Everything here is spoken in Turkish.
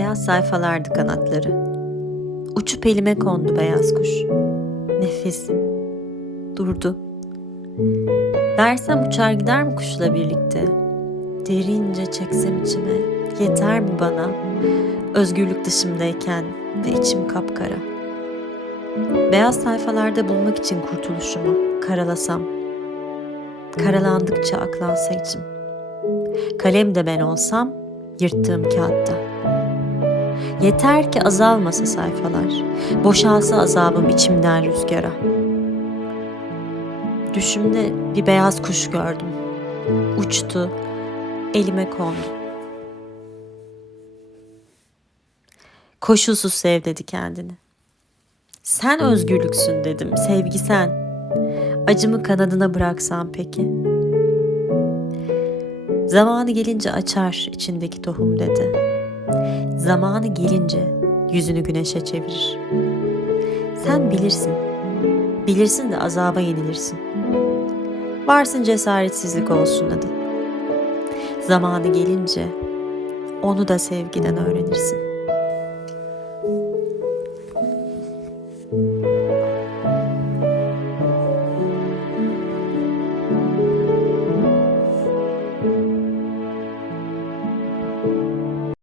Beyaz sayfalardı kanatları. Uçup elime kondu beyaz kuş. Nefis. Durdu. Versem uçar gider mi kuşla birlikte? Derince çeksem içime. Yeter mi bana? Özgürlük dışımdayken ve içim kapkara. Beyaz sayfalarda bulmak için kurtuluşumu karalasam. Karalandıkça aklansa içim. Kalem de ben olsam yırttığım kağıtta. Yeter ki azalmasa sayfalar, boşalsa azabım içimden rüzgara. Düşümde bir beyaz kuş gördüm. Uçtu, elime kondu. Koşulsuz sev dedi kendini. Sen özgürlüksün dedim, sevgi sen. Acımı kanadına bıraksam peki? Zamanı gelince açar içindeki tohum dedi. Zamanı gelince yüzünü güneşe çevirir. Sen bilirsin. Bilirsin de azaba yenilirsin. Varsın cesaretsizlik olsun adı. Zamanı gelince onu da sevgiden öğrenirsin.